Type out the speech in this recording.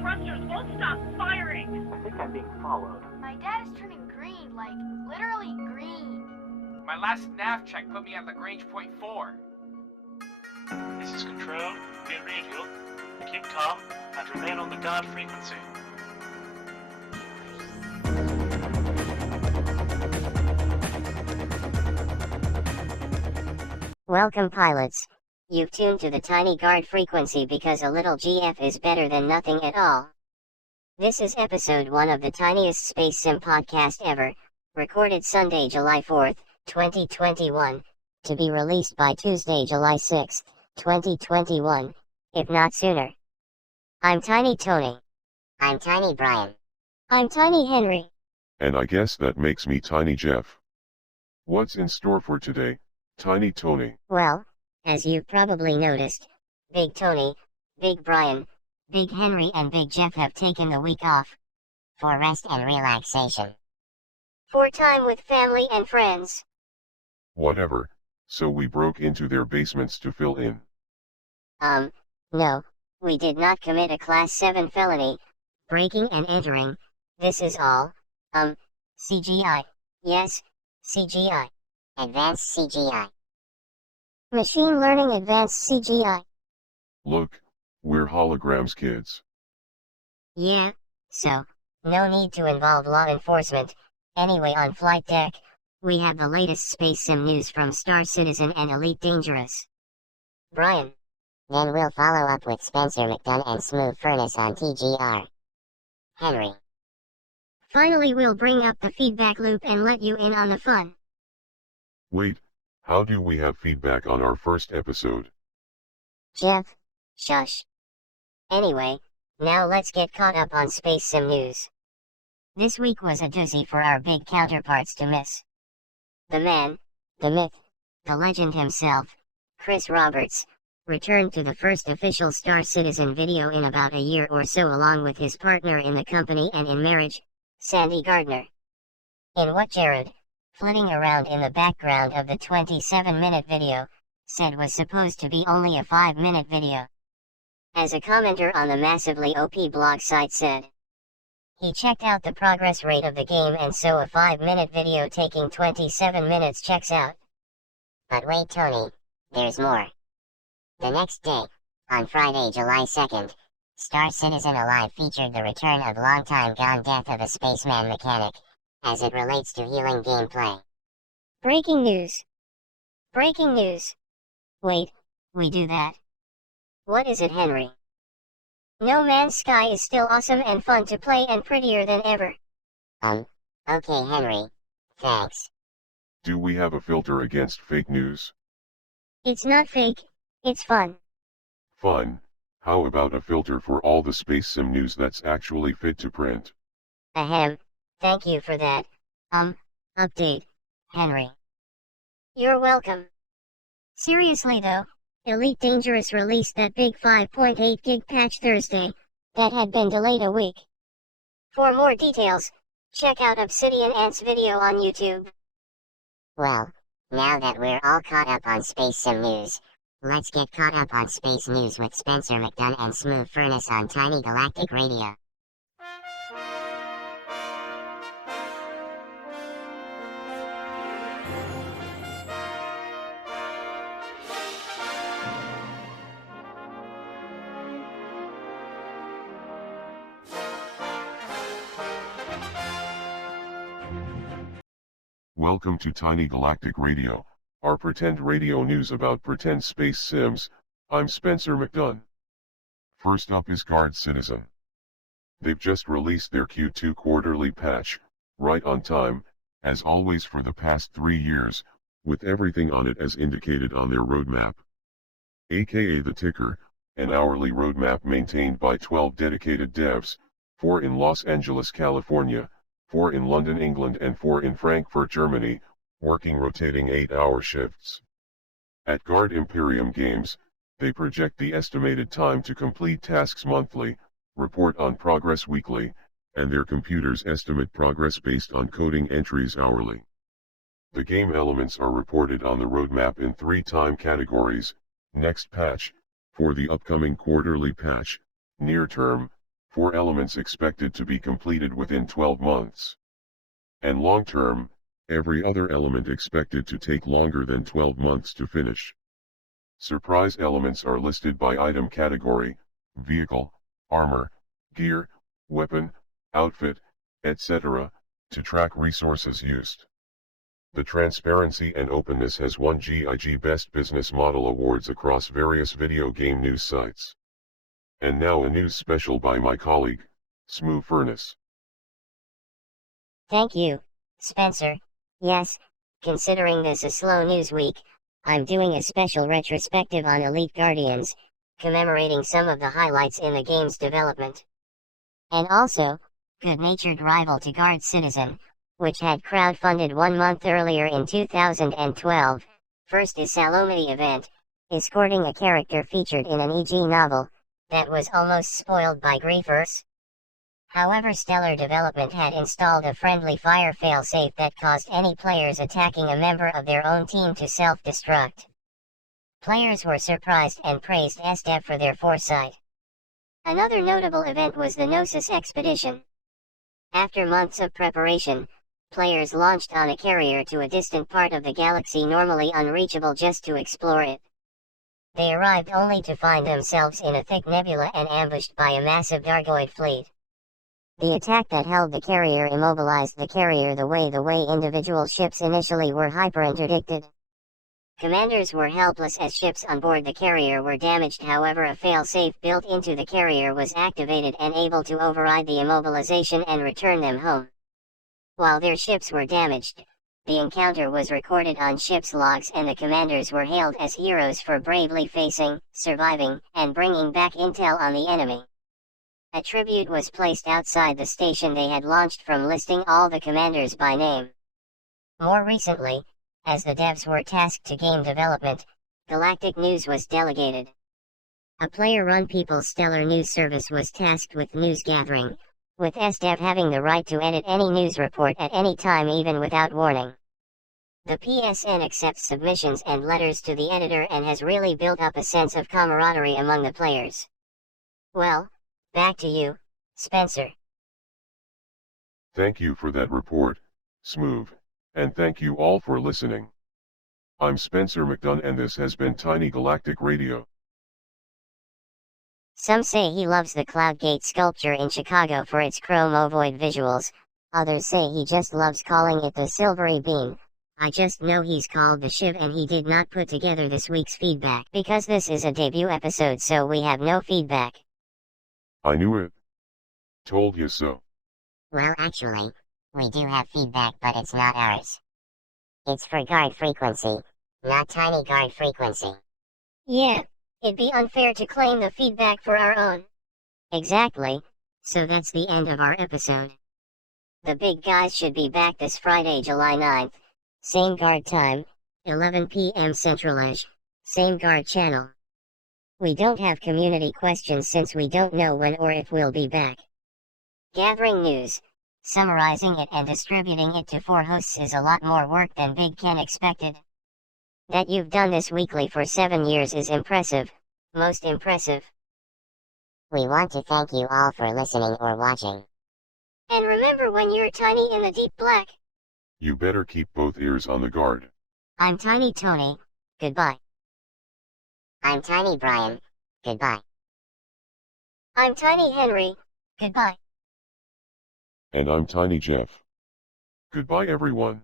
thrusters won't stop firing. I think I'm being followed. My dad is turning green, like literally green. My last nav check put me at Lagrange point 4. This is Control, via radio. Keep calm and remain on the guard frequency. Welcome pilots. You've tuned to the tiny guard frequency because a little GF is better than nothing at all. This is episode 1 of the tiniest space sim podcast ever, recorded Sunday, July 4th, 2021, to be released by Tuesday, July 6th, 2021, if not sooner. I'm Tiny Tony. I'm Tiny Brian. I'm Tiny Henry. And I guess that makes me Tiny Jeff. What's in store for today, Tiny Tony? Well, as you've probably noticed, Big Tony, Big Brian, Big Henry and Big Jeff have taken the week off. For rest and relaxation. For time with family and friends. Whatever, so we broke into their basements to fill in. No, we did not commit a Class 7 felony, breaking and entering, this is all, CGI, yes, CGI. Advanced CGI. Machine Learning Advanced CGI. Look, we're holograms kids. Yeah, so, no need to involve law enforcement. Anyway, on flight deck, we have the latest space sim news from Star Citizen and Elite Dangerous. Brian. Then we'll follow up with Spencer McDunn and Smooth Furnace on TGR. Henry. Finally, we'll bring up the feedback loop and let you in on the fun. Wait, how do we have feedback on our first episode? Jeff, shush. Anyway, now let's get caught up on space sim news. This week was a doozy for our big counterparts to miss. The man, the myth, the legend himself, Chris Roberts, returned to the first official Star Citizen video in about a year or so along with his partner in the company and in marriage, Sandy Gardner. In what Jared, flitting around in the background of the 27-minute video, said was supposed to be only a 5-minute video. As a commenter on the massively OP blog site said, he checked out the progress rate of the game and so a 5-minute video taking 27 minutes checks out. But wait Tony, there's more. The next day, on Friday, July 2nd, Star Citizen Alive featured the return of long-time gone death of a spaceman mechanic, as it relates to healing gameplay. Breaking news. Breaking news. Wait, we do that? What is it, Henry? No Man's Sky is still awesome and fun to play and prettier than ever. Okay Henry, thanks. Do we have a filter against fake news? It's not fake, it's fun. Fun. How about a filter for all the space sim news that's actually fit to print? Ahem, thank you for that, update, Henry. You're welcome. Seriously though, Elite Dangerous released that big 5.8 gig patch Thursday, that had been delayed a week. For more details, check out Obsidian Ant's video on YouTube. Well, now that we're all caught up on space sim news, let's get caught up on space news with Spencer McDunn and Smooth Furnace on Tiny Galactic Radio. Welcome to Tiny Galactic Radio, our pretend radio news about pretend space sims. I'm Spencer McDunn. First up is Guard Citizen. They've just released their Q2 quarterly patch, right on time, as always for the past 3 years, with everything on it as indicated on their roadmap. AKA the ticker, an hourly roadmap maintained by 12 dedicated devs, 4 in Los Angeles, California, 4 in London, England and 4 in Frankfurt, Germany, working rotating 8-hour shifts. At Guard Imperium Games, they project the estimated time to complete tasks monthly, report on progress weekly, and their computers estimate progress based on coding entries hourly. The game elements are reported on the roadmap in 3 time categories: next patch, for the upcoming quarterly patch, near term, 4 elements expected to be completed within 12 months. And long term, every other element expected to take longer than 12 months to finish. Surprise elements are listed by item category, vehicle, armor, gear, weapon, outfit, etc., to track resources used. The transparency and openness has won GIG Best Business Model Awards across various video game news sites. And now a news special by my colleague, Smooth Furnace. Thank you, Spencer. Yes, considering this a slow news week, I'm doing a special retrospective on Elite Guardians, commemorating some of the highlights in the game's development. And also, good-natured rival to Guard Citizen, which had crowdfunded 1 month earlier in 2012, First is Salome event, escorting a character featured in an EG novel, that was almost spoiled by griefers. However, Stellar Development had installed a friendly fire failsafe that caused any players attacking a member of their own team to self-destruct. Players were surprised and praised SDev for their foresight. Another notable event was the Gnosis Expedition. After months of preparation, players launched on a carrier to a distant part of the galaxy normally unreachable just to explore it. They arrived only to find themselves in a thick nebula and ambushed by a massive Dargoid fleet. The attack that held the carrier immobilized the carrier the way individual ships initially were hyper-interdicted. Commanders were helpless as ships on board the carrier were damaged. However, a fail-safe built into the carrier was activated and able to override the immobilization and return them home. While their ships were damaged, the encounter was recorded on ship's logs and the commanders were hailed as heroes for bravely facing, surviving, and bringing back intel on the enemy. A tribute was placed outside the station they had launched from, listing all the commanders by name. More recently, as the devs were tasked to game development, Galactic News was delegated. A player-run People's Stellar News Service was tasked with news gathering, with SDev having the right to edit any news report at any time even without warning. The PSN accepts submissions and letters to the editor and has really built up a sense of camaraderie among the players. Well, back to you, Spencer. Thank you for that report, Smooth, and thank you all for listening. I'm Spencer McDunn and this has been Tiny Galactic Radio. Some say he loves the Cloudgate sculpture in Chicago for its chrome ovoid visuals, others say he just loves calling it the Silvery Beam. I just know he's called the Shiv and he did not put together this week's feedback because this is a debut episode, so we have no feedback. I knew it. Told you so. Well, actually, we do have feedback, but it's not ours. It's for Guard Frequency, not Tiny Guard Frequency. Yeah, it'd be unfair to claim the feedback for our own. Exactly, so that's the end of our episode. The big guys should be back this Friday, July 9th. Same guard time, 11 p.m. Centralish, same guard channel. We don't have community questions since we don't know when or if we'll be back. Gathering news, summarizing it and distributing it to 4 hosts is a lot more work than Big Ken expected. That you've done this weekly for 7 years is impressive, most impressive. We want to thank you all for listening or watching. And remember, when you're tiny in the deep black, You better keep both ears on the guard. I'm Tiny Tony, goodbye. I'm Tiny Brian, goodbye. I'm Tiny Henry, goodbye. And I'm Tiny Jeff. Goodbye everyone.